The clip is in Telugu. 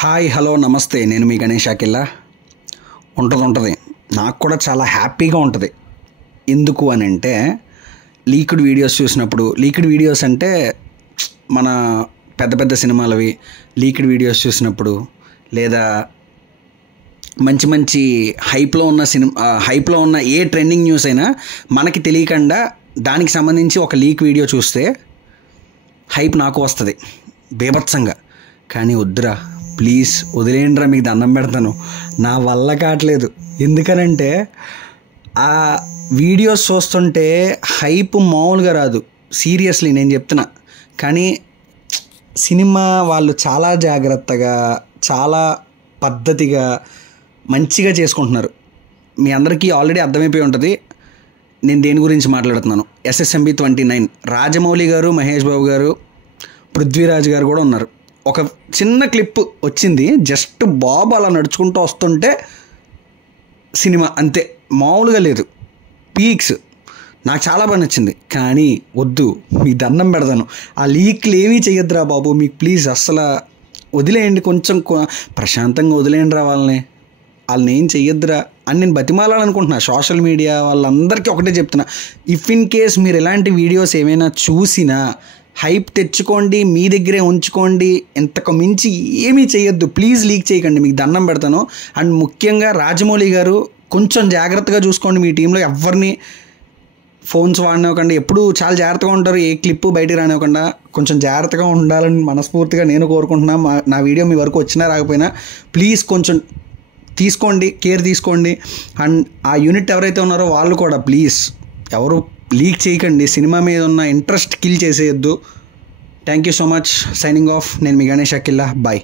హాయ్ హలో నమస్తే, నేను మీ గణేష్ అఖిల. ఉంటుంది నాకు కూడా చాలా హ్యాపీగా ఉంటుంది. ఎందుకు అని అంటే లీక్డ్ వీడియోస్ చూసినప్పుడు, లీక్డ్ వీడియోస్ అంటే మన పెద్ద పెద్ద సినిమాలవి లీక్డ్ వీడియోస్ చూసినప్పుడు, లేదా మంచి మంచి హైప్లో ఉన్న ఏ ట్రెండింగ్ న్యూస్ అయినా మనకి తెలియకుండా దానికి సంబంధించి ఒక లీక్ వీడియో చూస్తే హైప్ నాకు వస్తుంది బీభత్సంగా. కానీ వద్దురా, ప్లీజ్ వదిలేయండిరా, మీకు దండం పెడతాను, నా వల్ల కావట్లేదు. ఎందుకనంటే ఆ వీడియోస్ చూస్తుంటే హైప్ మామూలుగా రాదు, సీరియస్లీ నేను చెప్తున్నా. కానీ సినిమా వాళ్ళు చాలా జాగ్రత్తగా, చాలా పద్ధతిగా, మంచిగా చేసుకుంటున్నారు. మీ అందరికీ ఆల్రెడీ అర్థమైపోయి ఉంటుంది నేను దేని గురించి మాట్లాడుతున్నాను. SSMB 29 రాజమౌళి గారు, మహేష్ బాబు గారు, పృథ్వీరాజ్ గారు కూడా ఉన్నారు. ఒక చిన్న క్లిప్ వచ్చింది, జస్ట్ బాబు అలా నడుచుకుంటూ వస్తుంటే సినిమా అంతే, మామూలుగా లేదు, పీక్స్. నాకు చాలా బాగా నచ్చింది. కానీ వద్దు, మీకు దండం పెడతాను, ఆ లీక్లు ఏమీ చెయ్యొద్దురా బాబు, మీకు ప్లీజ్ అస్సలు వదిలేయండి, కొంచెం ప్రశాంతంగా వదిలేయండి రా వాళ్ళని ఏం చెయ్యొద్దురా అని నేను బతిమాలాలనుకుంటున్నా. సోషల్ మీడియా వాళ్ళందరికీ ఒకటే చెప్తున్నా, ఇఫ్ ఇన్ కేస్ మీరు ఎలాంటి వీడియోస్ ఏమైనా చూసినా హైప్ తెచ్చుకోండి, మీ దగ్గరే ఉంచుకోండి, ఇంతకు మించి ఏమీ చేయొద్దు, ప్లీజ్ లీక్ చేయకండి, మీకు దండం పెడతాను. అండ్ ముఖ్యంగా రాజమౌళి గారు కొంచెం జాగ్రత్తగా చూసుకోండి, మీ టీంలో ఎవరిని ఫోన్స్ వాడినివ్వకండి, ఎప్పుడు చాలా జాగ్రత్తగా ఉంటారు, ఏ క్లిప్ బయటికి రానివ్వకుండా కొంచెం జాగ్రత్తగా ఉండాలని మనస్ఫూర్తిగా నేను కోరుకుంటున్నా. నా వీడియో మీ వరకు వచ్చినా రాకపోయినా ప్లీజ్ కొంచెం తీసుకోండి, కేర్ తీసుకోండి. అండ్ ఆ యూనిట్ ఎవరైతే ఉన్నారో వాళ్ళు కూడా ప్లీజ్ ఎవరు లీక్ చేయకండి, సినిమా మీద ఉన్న ఇంట్రెస్ట్ కిల్ చేసేయద్దు. Thank you so much. Signing off. నేను మీ గణేష్ అఖిల. బాయ్.